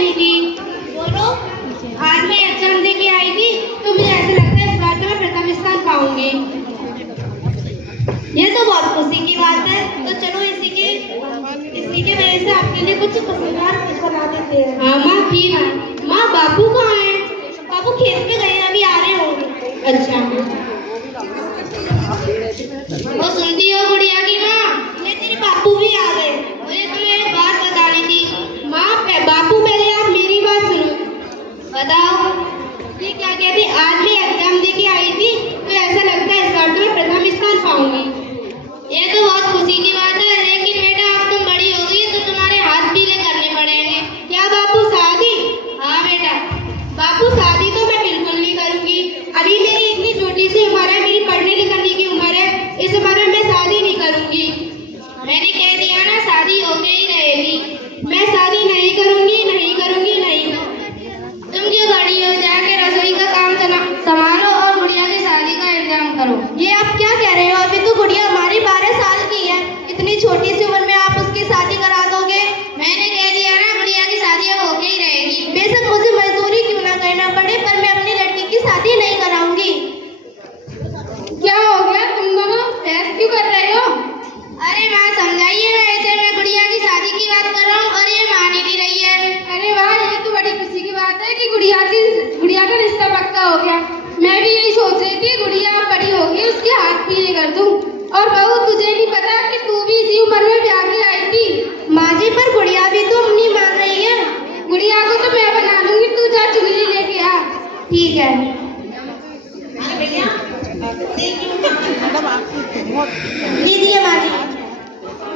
नहीं थी। बोलो। आज मैं एग्जाम दे के आई थी तो मुझे ऐसा लगता है इस बार तो मैं प्रथम स्थान पाऊंगी। ये तो बहुत खुशी की बात है। तो चलो इसी के वजह से आपके लिए कुछ पसंददार बना देते हैं। हाँ माँ ठीक है। माँ बापू कहाँ हैं? बापू खेत पे गए, अभी आ रहे होंगे। अच्छा। वो सुनती हो गुड़िया की माँ? ये तेरे बापू भी आ गए। मुझे तुम्हें एक बात बतानी थी। माँ बापू पहले आप मेरी बात सुनो। बताओ। ये क्या कहती? आज मैं एग्जाम दे के आई थी तो ऐसा लगता है इस बार तो मैं प्रथम स्थान पाऊंगी। ये तो बहुत खुशी की बात है, लेकिन बेटा अब तुम बड़ी हो गई तो तुम्हारे हाथ पीले करने पड़ेंगे। क्या बापू शादी? हाँ बेटा। बापू शादी तो मैं बिल्कुल नहीं करूंगी। अभी मेरी इतनी छोटी सी उम्र है, मेरी पढ़ने लिखने की उम्र है। इस उम्र में मैं शादी नहीं करूंगी। मैंने कह दिया ना, शादी होके ही रहेगी। मैं शादी नहीं करूंगी, नहीं करूंगी, नहीं। तुम क्यों बड़ी हो? जाके रसोई का काम संभालो और गुड़िया की शादी का इंतजाम करो। ये आप क्या कह रहे हो? अभी तो गुड़िया हमारी 12 साल की है। इतनी छोटी सी उम्र में आप उसकी शादी करा दोगे? मैंने कह दिया ना, गुड़िया की शादी अब होके ही रहेगी। बेशक मुझे मजदूरी क्यों ना करना पड़े, पर मैं अपनी लड़की की शादी नहीं कराऊंगी। क्या हो गया? तुम दोनों बहस क्यों कर रहे हो? अरे माँ समझाइए ना, ऐसे मैं गुड़िया की शादी की बात कर रहा हूँ और ये मान ही नहीं रही है। अरे वाह, ये तो बड़ी खुशी की बात है कि गुड़िया का रिश्ता पक्का हो गया। मैं भी यही सोच रही थी, गुड़िया अब बड़ी होगी, उसके हाथ पीले कर दूं। और बहू, तुझे नहीं पता कि तू भी इसी उम्र में ब्याह के आई थी? माँ जी, पर गुड़िया भी तो नहीं मान रही है। गुड़िया को तो मैं बना दूंगी, तू जा चुगली लेके आ। ठीक है। दीजिए माँ जी।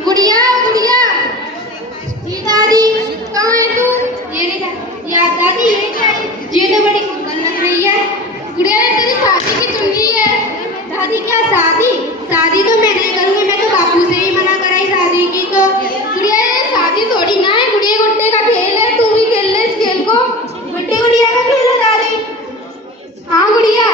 गुड़िया, गुड़िया। जी दादी, कहाँ है तू? ये दादी, ये क्या है? ये तो बड़ी सुंदर लग रही है। गुड़िया, ये तेरी शादी की चुन्नी है। दादी, क्या शादी? शादी तो मैं नहीं करूँगी, मैं तो बापू से ही मना कराई शादी की। तो गुड़िया, ये शादी थोड़ी ना है, गुड़िया गुड्डे का खेल है। तू भी खेल ले इस खेल को। गुड्डे गुड़िया का खेल है दादी? हाँ गुड़िया,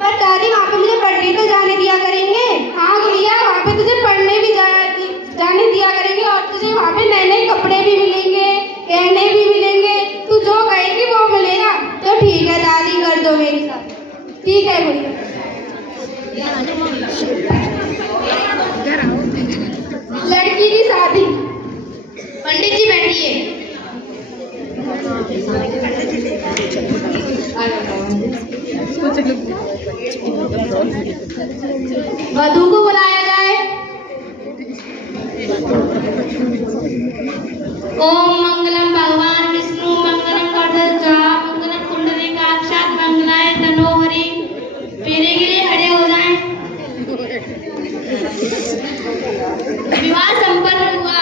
पर दादी वहाँ पे मुझे पढ़ने तो जाने दिया करेंगे? हाँ गुड़िया, वहाँ पे तुझे पढ़ने भी जाने दिया करेंगे और तुझे वहाँ पे नए नए कपड़े भी मिलेंगे, गहने भी मिलेंगे। तू जो कहेगी वो मिलेगा। तो ठीक है दादी, कर दो मेरी शादी। ठीक है गुड़िया। लड़की की शादी। पंडित जी बैठिए। वधू को बुलाया जाए। ओम मंगलम भगवान विष्णु मंगलम गरुड़ध्वज मंगलम पुंडरीकाक्षात् मंगलाय तनोहरि। फेरे के लिए खड़े हो जाएं। विवाह संपन्न हुआ।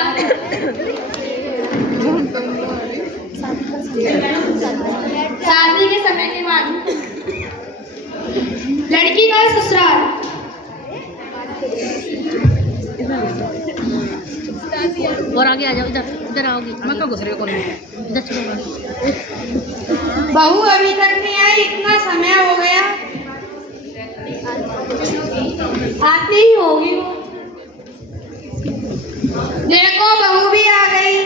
शादी के समय के बाद लड़की का ससुराल। और आगे आ जाओ, इधर आओगी। मैं तो घुस रही हूँ, इधर चलो। बहू अभी तक नहीं आई, इतना समय हो गया। आती ही होगी वो। देखो बहू भी आ गई।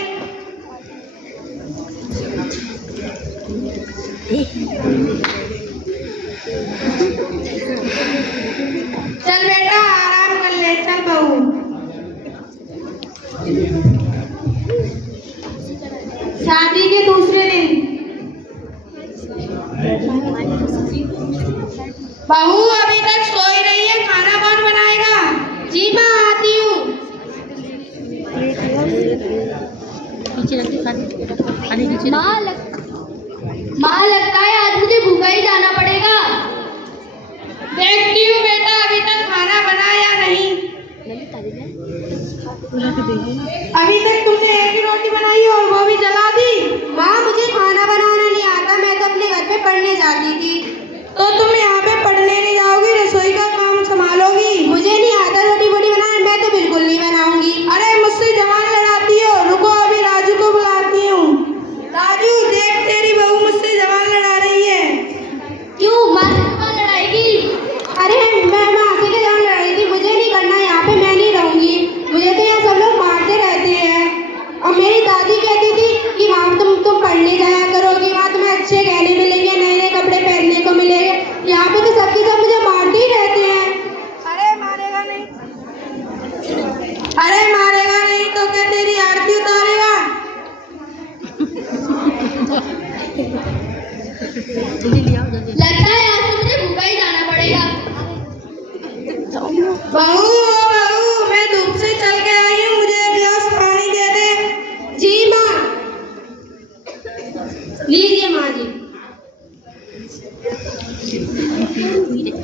चल बेटा, आराम कर ले। चल बहू। शादी के दूसरे दिन। बहू अभी तक सोई रही है, खाना कौन बनाएगा? जी माँ, आती हूँ। पीछे रखी खाने पीछे। माँ लगता है आज मुझे भूखा ही जाना पड़ेगा। देखती हूँ बेटा, अभी तक खाना बना या नहीं। अभी तक तुमने एक ही रोटी बनाई और वो भी जला दी। माँ, मुझे खाना बनाना नहीं आता, मैं तो अपने घर पे पढ़ने जाती थी। तो तुम यहाँ पे पढ़ने नहीं जाओगी, रसोई का काम संभालोगी? मुझे नहीं आता रोटी बोटी बनाना, मैं तो बिल्कुल नहीं बनाऊंगी। अरे मुझसे जवान लड़ाती हो, रुको अभी राजू को बुलाती हूँ। राजू, देख तेरी बहू मुझसे जवान लड़ा रही है। क्यों? माँ से लड़ाएगी? अरे मैं माँ से क्या जवान लड़ रही थी? मुझे नहीं करना यहाँ पे, मैं नहीं रहूंगी। मुझे तो यहाँ सब लोग मारते रहते हैं। और मेरी दादी कहती थी कि वहाँ तुम पढ़ने जाया बहू ओ बहू, मैं धूप से चल के आई हूँ, मुझे एक गिलास पानी दे दे। जी माँ। लीजिए माँ जी।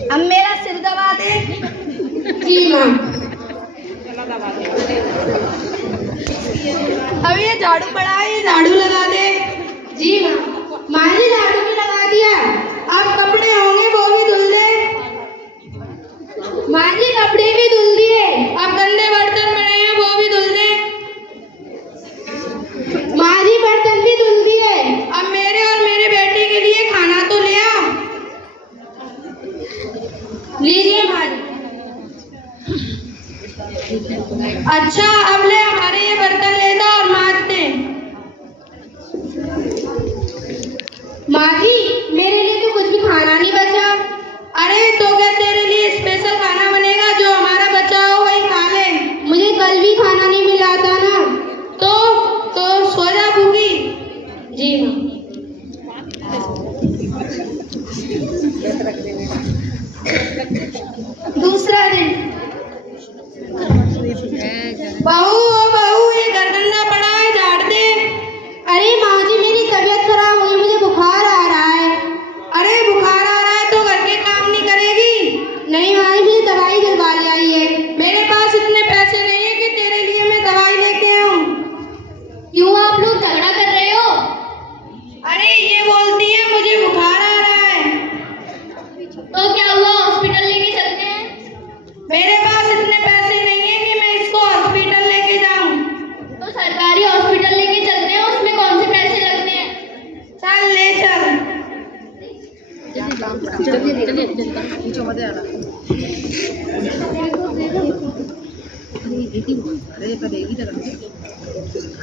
अब मेरा सिर दबा दे। जी माँ। अब ये झाड़ू पड़ा है, ये झाड़ू लगा दे। जी माँ। माँ जी झाड़ू भी लगा दिया, अब कपड़े होंगे वो भी धुल दे। माँ जी कपड़े भी धुल दिए, अब गंदे बर्तन पड़े हैं वो भी धुल दे। माँ जी बर्तन भी धुल दिए, अब मेरे और मेरे बेटे के लिए खाना तो ले आओ। लीजिए माँ जी। अच्छा अब ले हमारे ये बर्तन ले दो और मांज दे। माँ जी मेरे लिए तो कुछ भी खाना नहीं बचा। अरे तो क्या तेरे लिए स्पेशल खाना बनेगा, जो हमारा बचा हो वही खा ले। मुझे कल भी खाना नहीं मिला था ना, तो सो जा भूखी। जी माँ। दूसरा दिन। बहू ओ बहू, ये घर गंदा पड़ा है, झाड़ दे। अरे माँ जी मेरी तबीयत खराब हो गई, मुझे बुखार आ रहा है। अरे बुखार आ रहा है तो घर के काम नहीं करेगी? नहीं माँ जी, मुझे दवाई दिलवा ले आई है। मेरे पास इतने पैसे नहीं है कि तेरे लिए मैं दवाई लेके आऊं। क्यों आप लोग झगड़ा कर रहे हो? अरे ये बोलती है मुझे बुखार आ रहा है। तो क्या हुआ, हॉस्पिटल लेके चलते हैं? मेरे पास इतने पैसे नहीं है कि मैं इसको हॉस्पिटल लेके जाऊं। तो सरकारी हॉस्पिटल लेके चलते हैं, उसमें कौन से पैसे लगते हैं? चल ले चल।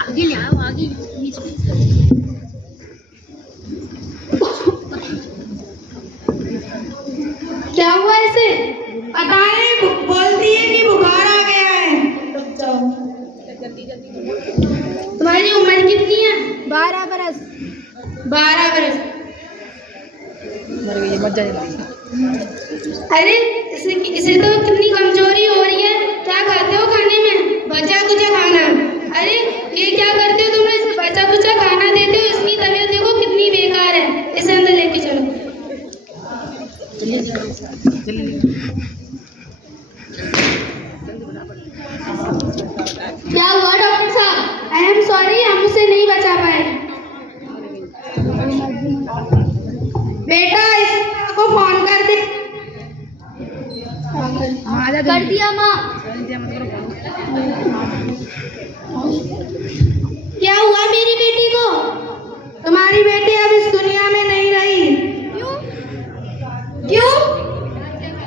आगे ले आओ, आगे बीच में। क्या हुआ इसे? पता नहीं, बोलती है कि बुखार आ गया है। तुम्हारी उम्र कितनी है? 12 बरस। 12 बरस। अरे इसे तो कितनी कमजोरी हो रही है। क्या खाते हो खाने में? बचा कुचा खाना। अरे ये क्या करते हो तुम लोग, इसे बचा कुचा खाना देते हो, इसकी तबीयत देखो कितनी बेकार है। इसे अंदर लेके चलो। क्या हुआ डॉक्टर साहब? आई एम सॉरी, हम उसे नहीं बचा पाए। बेटा इसको फोन कर दे। कर दिया माँ। क्या हुआ मेरी बेटी को? तुम्हारी बेटी अब इस दुनिया में नहीं रही। क्यों? क्यों?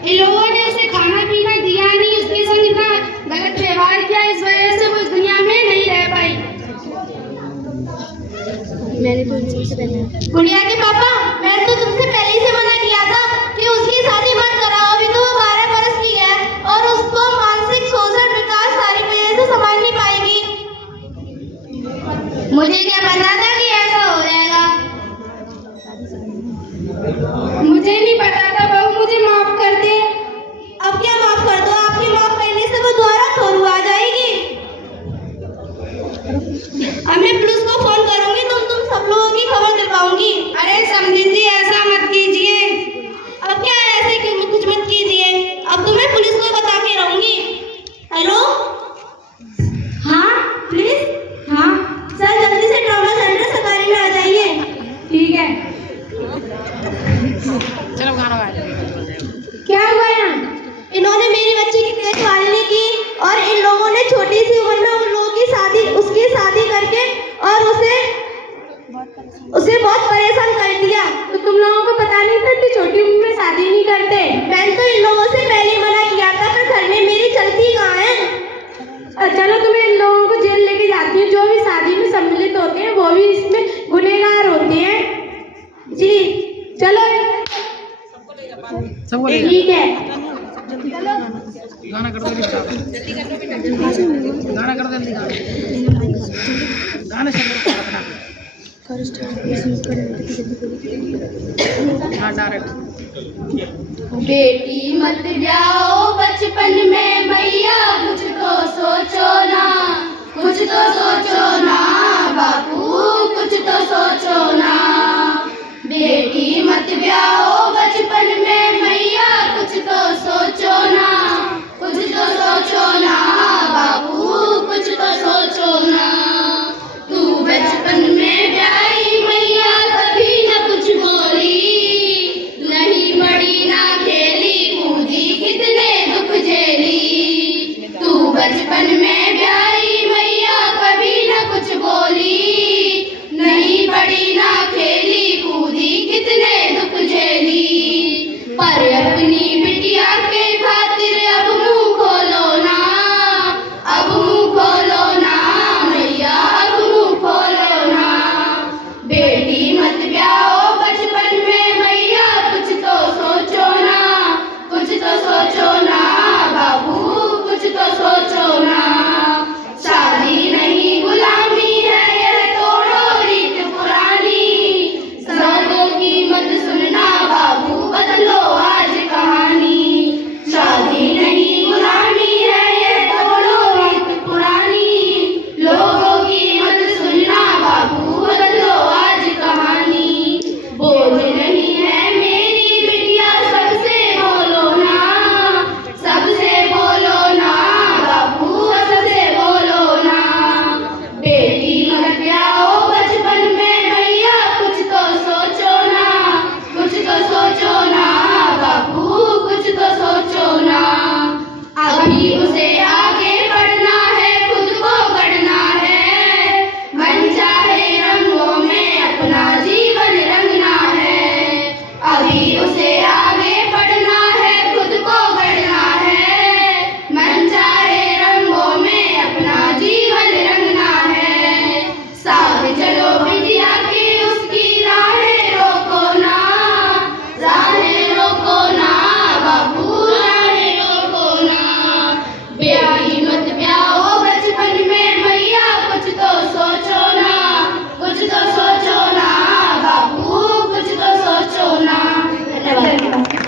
इन लोगों ने उसे खाना पीना दिया नहीं, उसके संग इतना गलत व्यवहार किया, इस वजह से वो इस दुनिया में नहीं रह पाई। मैंने तो तुमसे पहले गुड़िया के पापा, मैंने तो तुमसे पहले ही से मना किया था कि उसकी शादी मत कराओ। अभी तो वो 12 बरस की है और उसको मानसिक शोषण विकास सारी वजह से संभाल नहीं पाएगी। मुझे क्या पता था कि ऐसा हो जाएगा। मुझे नहीं पता था बहू, मुझे माफ कर दे। अब क्या माफ कर दो? आपकी माफ करने से वो दोबारा थोरू आ जाएगी। अब मैं पुलिस को फोन करूंगी, तुम सब लोगों की खबर दिलवाऊंगी। अरे समझी जी ऐसा मत कीजिए। अब क्या ऐसे कुछ मत कीजिए, अब तो मैं पुलिस को बता के रहूंगी। हेलो, हाँ पुलिस, हाँ सर जल्दी से ट्रॉमा सेंटर सरकारी में आ जाइए। ठीक है। चलो गाना गा। क्या हुआ यहाँ? इन्होंने मेरी बच्ची की तेज वालनी की और इन लोगों ने छोटी सी उम्र में उन लोगों की उसकी शादी करके और उसे बहुत परेशान कर दिया। तो तुम लोगों को पता नहीं था कि छोटी उम्र में शादी नहीं करते? मैंने तो इन लोगों से पहले ही मना किया था, पर घर में मेरी चलती कहाँ है। चलो तुम्हें इन लोगों को जेल लेके जाती हूँ। जो भी शादी में सम्मिलित होते हैं वो भी इसमें गुनहगार होते हैं। जी चलो ठीक है। गाना कर दो, गाना कर दो, गाना हाँ डायरेक्ट। बेटी मत ब्याओ बचपन में मैया, कुछ तो सोचो ना, कुछ तो सोचो ना बापू, कुछ तो सोचो ना। बेटी मत ब्याओ